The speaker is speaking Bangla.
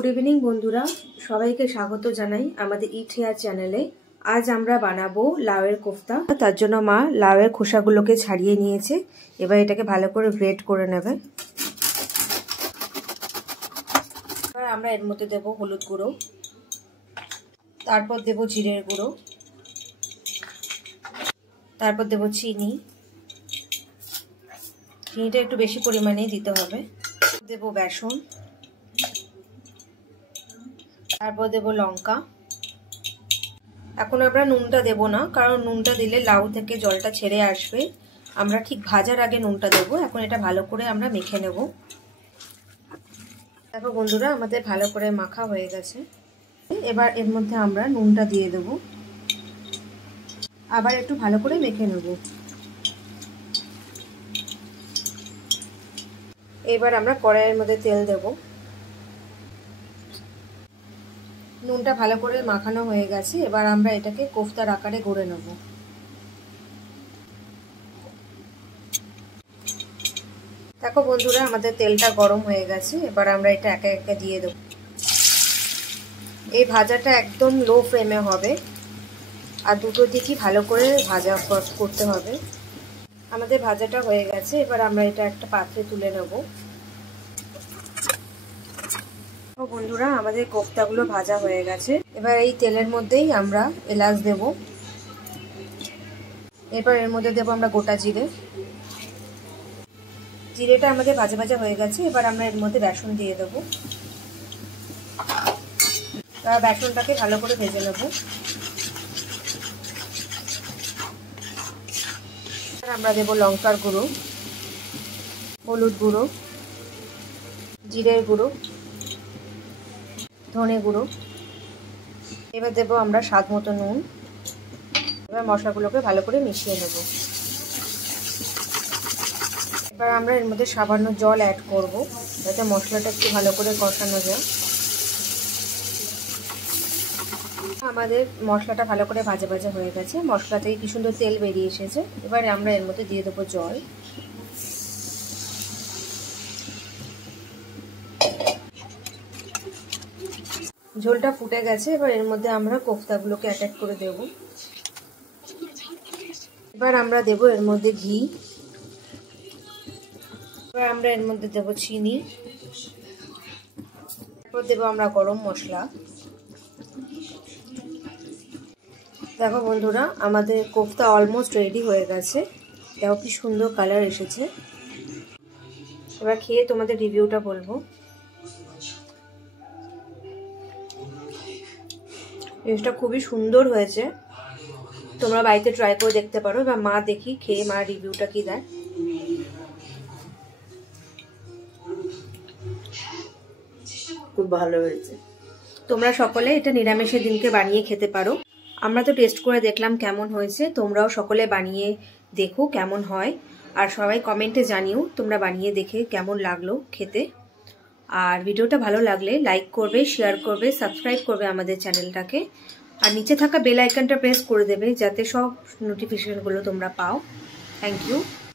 গুড ইভিনিং বন্ধুরা, সবাইকে স্বাগত জানাই আমাদের ইট হেয়ার চ্যানেলে। আজ আমরা বানাবো লাউয়ের কোফতা। তার জন্য মা লাউয়ের খোসাগুলোকে ছাড়িয়ে নিয়েছে। এবার এটাকে ভালো করে গ্রেট করে নেবে। এবার আমরা এর মধ্যে দেব হলুদ গুঁড়ো, তারপর দেব জিরের গুঁড়ো, তারপর দেব চিনি। চিনিটা একটু বেশি পরিমাণেই দিতে হবে। দেব বেসন, তারপর দেব লঙ্কা। এখন আমরা নুনটা দেব না, কারণ নুনটা দিলে লাউ থেকে জলটা ছেড়ে আসবে। আমরা ঠিক ভাজার আগে নুনটা দেবো। এখন এটা ভালো করে আমরা মেখে নেব। দেখো বন্ধুরা, আমাদের ভালো করে মাখা হয়ে গেছে। এবার এর মধ্যে আমরা নুনটা দিয়ে দেব, আবার একটু ভালো করে মেখে নেব। এবার আমরা কড়াইয়ের মধ্যে তেল দেব। নুনটা ভালো করে মাখানো হয়ে গেছে। এবার আমরা এটাকে কোফতার আকারে গড়ে নেব। দেখো বন্ধুরা, আমাদের তেলটা গরম হয়ে গেছে। এবার আমরা এটা একে একে দিয়ে দেব। এই ভাজাটা একদম লো ফ্লেমে হবে, আর দুটো দিকই ভালো করে ভাজা করতে হবে। আমাদের ভাজাটা হয়ে গেছে। এবার আমরা এটা একটা পাত্রে তুলে নেব। বন্ধুরা, আমাদের কোফতাগুলো ভাজা হয়ে গেছে। এবার এই তেলের মধ্যেই আমরা এলাচ দেব। এরপর এর মধ্যে দেব আমরা গোটা জিরে। জিরেটা আমাদের ভাজা ভাজা হয়ে গেছে। এবার আমরা এর মধ্যে বেসন দিয়ে দেব। বেসনটাকে ভালো করে ভেজে নেব। আমরা দেব লঙ্কার গুঁড়ো, হলুদ গুঁড়ো, জিরের গুঁড়ো, ধনে গুঁড়ো। এবার দেব আমরা স্বাদ মতো নুন। এবার মশলাগুলোকে ভালো করে মিশিয়ে নেব। এবার আমরা এর মধ্যে সামান্য জল অ্যাড করব, যাতে মশলাটা একটু ভালো করে কষানো যায়। আমাদের মশলাটা ভালো করে ভাজা ভাজা হয়ে গেছে। মশলা থেকে কি সুন্দর তেল বেরিয়ে এসেছে। এবারে আমরা এর মধ্যে দিয়ে দেবো জল। ঝোলটা ফুটে গেছে। এবার এর মধ্যে আমরা কোফতাগুলোকে অ্যাড করে দেব। এবার আমরা দেব এর মধ্যে ঘি। এবার আমরা এর মধ্যে দেব চিনি। তারপর দেব আমরা গরম মশলা। দেখো বন্ধুরা, আমাদের কোফতা অলমোস্ট রেডি হয়ে গেছে। দেখো কি সুন্দর কালার এসেছে। এবার খেয়ে তোমাদের রিভিউটা বলবো। জিনিসটা খুবই সুন্দর হয়েছে। তোমরা বাড়িতে ট্রাই করে দেখতে পারো। বা মা দেখি খেয়ে মা রিভিউটা কি দেয়। খুব ভালো হয়েছে। তোমরা সকলে এটা নিরামিষের দিনকে বানিয়ে খেতে পারো। আমরা তো টেস্ট করে দেখলাম কেমন হয়েছে। তোমরাও সকলে বানিয়ে দেখো কেমন হয়। আর সবাই কমেন্টে জানিও তোমরা বানিয়ে দেখে কেমন লাগলো খেতে। আর ভিডিওটা ভালো লাগলে লাইক করবে, শেয়ার করবে, সাবস্ক্রাইব করবে আমাদের চ্যানেলটাকে। আর নিচে থাকা বেল আইকনটা প্রেস করে দেবে, যাতে সব নোটিফিকেশনগুলো তোমরা পাও। Thank you.